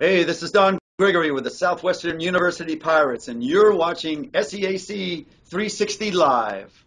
Hey, this is Don Gregory with the Southwestern University Pirates, and you're watching SCAC 360 Live.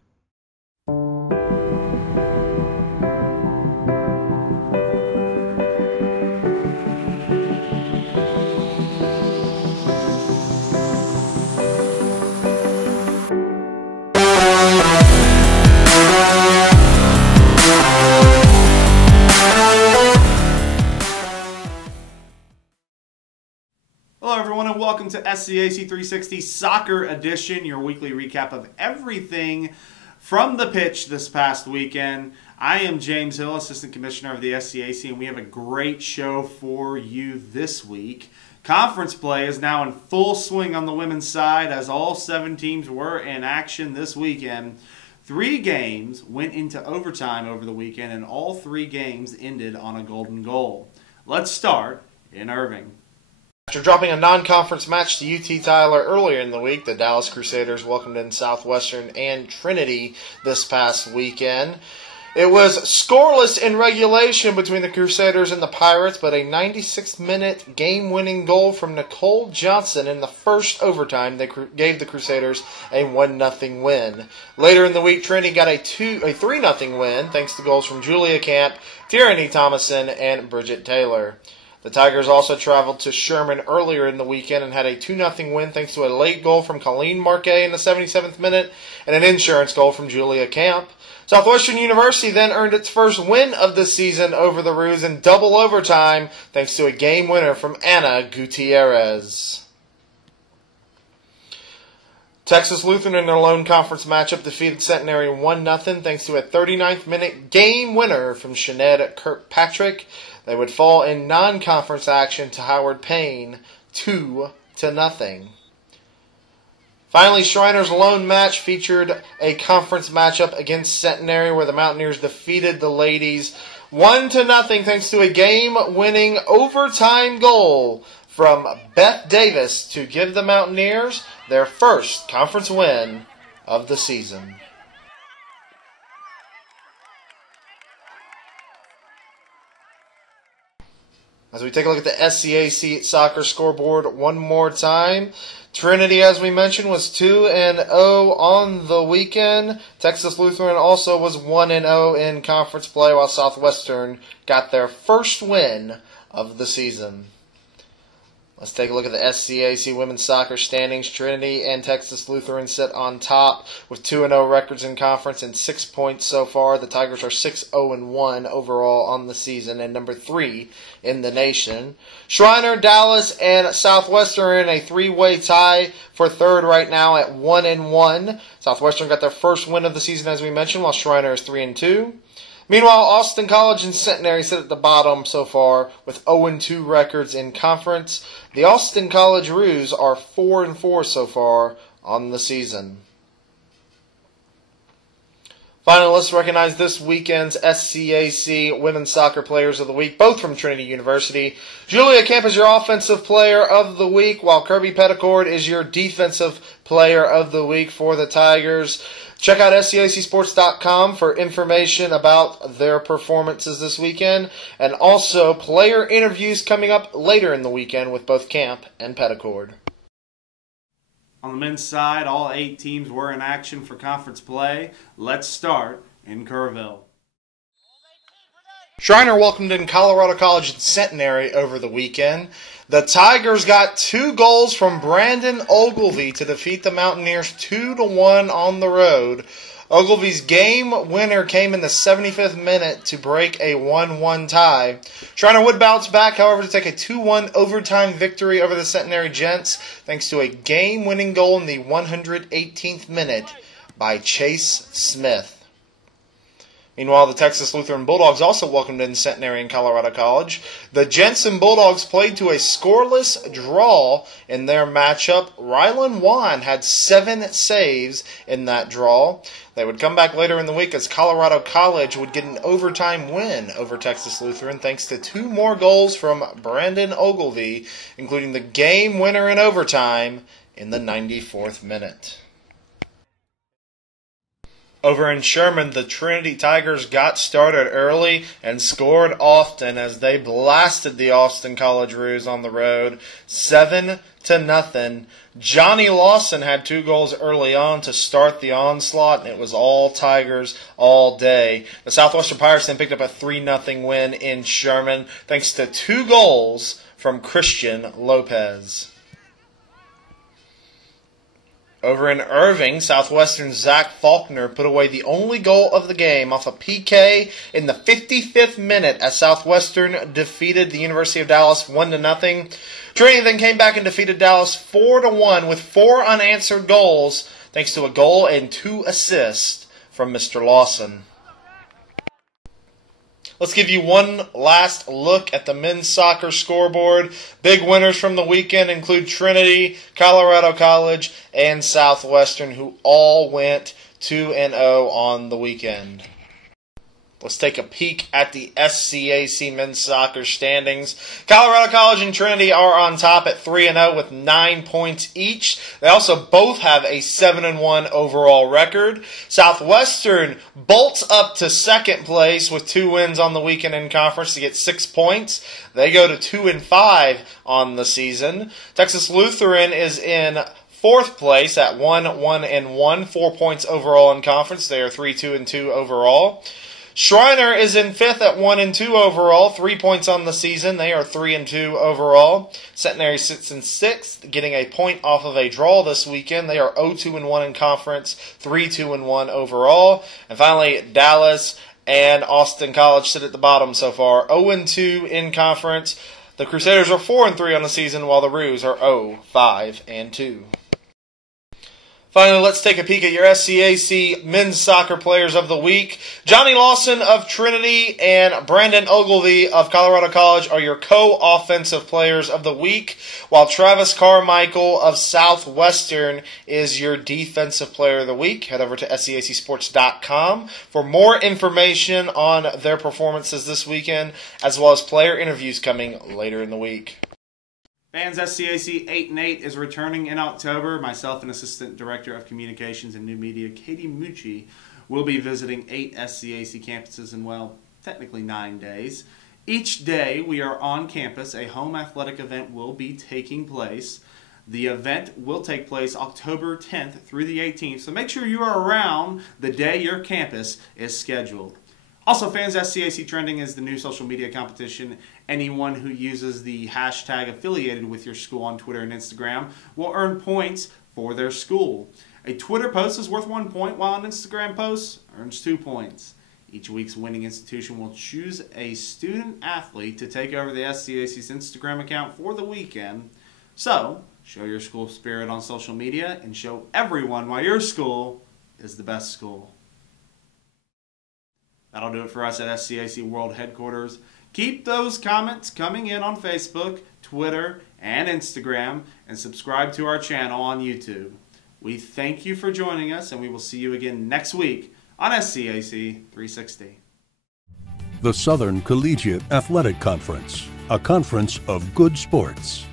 Hello everyone and welcome to SCAC 360 Soccer Edition, your weekly recap of everything from the pitch this past weekend. I am James Hill, Assistant Commissioner of the SCAC, and we have a great show for you this week. Conference play is now in full swing on the women's side as all 7 teams were in action this weekend. 3 games went into overtime over the weekend and all 3 games ended on a golden goal. Let's start in Irving. After dropping a non-conference match to UT Tyler earlier in the week, the Dallas Crusaders welcomed in Southwestern and Trinity this past weekend. It was scoreless in regulation between the Crusaders and the Pirates, but a 96-minute game-winning goal from Nicole Johnson in the first overtime that gave the Crusaders a 1-0 win. Later in the week, Trinity got a 3-0 win thanks to goals from Julia Camp, Tierney Thomason, and Bridget Taylor. The Tigers also traveled to Sherman earlier in the weekend and had a 2-0 win thanks to a late goal from Colleen Marquet in the 77th minute and an insurance goal from Julia Camp. Southwestern University then earned its first win of the season over the Roos in double overtime thanks to a game winner from Anna Gutierrez. Texas Lutheran in their lone conference matchup defeated Centenary 1-0 thanks to a 39th minute game winner from Sinead Kirkpatrick. They would fall in non-conference action to Howard Payne 2-0. Finally, Shriner's lone match featured a conference matchup against Centenary where the Mountaineers defeated the ladies 1-0 thanks to a game-winning overtime goal from Beth Davis to give the Mountaineers their first conference win of the season. As we take a look at the SCAC soccer scoreboard one more time, Trinity, as we mentioned, was 2-0 on the weekend. Texas Lutheran also was 1-0 in conference play, while Southwestern got their first win of the season. Let's take a look at the SCAC women's soccer standings. Trinity and Texas Lutheran sit on top with 2-0 records in conference and 6 points so far. The Tigers are 6-0-1 overall on the season and number 3 in the nation. Shriner, Dallas, and Southwestern are in a 3-way tie for third right now at 1-1. Southwestern got their first win of the season, as we mentioned, while Shriner is 3-2. Meanwhile, Austin College and Centenary sit at the bottom so far with 0-2 records in conference. The Austin College Roos are 4-4 so far on the season. Finally, let's recognize this weekend's SCAC Women's Soccer Players of the Week, both from Trinity University. Julia Camp is your Offensive Player of the Week, while Kirby Petticord is your Defensive Player of the Week for the Tigers. Check out SCACsports.com for information about their performances this weekend, and also player interviews coming up later in the weekend with both Camp and Petticord. On the men's side, all 8 teams were in action for conference play. Let's start in Kerrville. Shriner welcomed in Colorado College and Centenary over the weekend. The Tigers got 2 goals from Brandon Ogilvie to defeat the Mountaineers 2-1 on the road. Ogilvie's game winner came in the 75th minute to break a 1-1 tie. Shriner would bounce back, however, to take a 2-1 overtime victory over the Centenary Gents thanks to a game-winning goal in the 118th minute by Chase Smith. Meanwhile, the Texas Lutheran Bulldogs also welcomed in Centenary and Colorado College. The Jensen Bulldogs played to a scoreless draw in their matchup. Rylan Wan had 7 saves in that draw. They would come back later in the week as Colorado College would get an overtime win over Texas Lutheran thanks to 2 more goals from Brandon Ogilvie, including the game winner in overtime in the 94th minute. Over in Sherman, the Trinity Tigers got started early and scored often as they blasted the Austin College Roos on the road, 7-0. Johnny Lawson had 2 goals early on to start the onslaught, and it was all Tigers all day. The Southwestern Pirates then picked up a 3-0 win in Sherman, thanks to 2 goals from Christian Lopez. Over in Irving, Southwestern Zach Faulkner put away the only goal of the game off a PK in the 55th minute as Southwestern defeated the University of Dallas 1-0. Trinity then came back and defeated Dallas 4-1 with 4 unanswered goals, thanks to a goal and 2 assists from Mr. Lawson. Let's give you one last look at the men's soccer scoreboard. Big winners from the weekend include Trinity, Colorado College, and Southwestern, who all went 2-0 on the weekend. Let's take a peek at the SCAC men's soccer standings. Colorado College and Trinity are on top at 3-0 with 9 points each. They also both have a 7-1 overall record. Southwestern bolts up to second place with 2 wins on the weekend in conference to get 6 points. They go to 2-5 on the season. Texas Lutheran is in 4th place at 1-1, 4 points overall in conference. They are 3-2 overall. Shriner is in 5th at 1-2 overall, 3 points on the season. They are 3-2 overall. Centenary sits in 6th, getting a point off of a draw this weekend. They are 0-2-1 in conference, 3-2-1 overall. And finally, Dallas and Austin College sit at the bottom so far, 0-2 in conference. The Crusaders are 4-3 on the season, while the Roos are 0-5-2. Finally, let's take a peek at your SCAC men's soccer players of the week. Johnny Lawson of Trinity and Brandon Ogilvy of Colorado College are your co-offensive players of the week, while Travis Carmichael of Southwestern is your defensive player of the week. Head over to SCACsports.com for more information on their performances this weekend, as well as player interviews coming later in the week. Fans, SCAC 8-8 is returning in October. Myself and Assistant Director of Communications and New Media, Katie Mucci, will be visiting 8 SCAC campuses in, well, technically 9 days. Each day we are on campus. A home athletic event will be taking place. The event will take place October 10th through the 18th, so make sure you are around the day your campus is scheduled. Also, fans, SCAC Trending is the new social media competition. Anyone who uses the hashtag affiliated with your school on Twitter and Instagram will earn points for their school. A Twitter post is worth 1 point, while an Instagram post earns 2 points. Each week's winning institution will choose a student athlete to take over the SCAC's Instagram account for the weekend. So, show your school spirit on social media and show everyone why your school is the best school. That'll do it for us at SCAC World Headquarters. Keep those comments coming in on Facebook, Twitter, and Instagram, and subscribe to our channel on YouTube. We thank you for joining us, and we will see you again next week on SCAC 360. The Southern Collegiate Athletic Conference, a conference of good sports.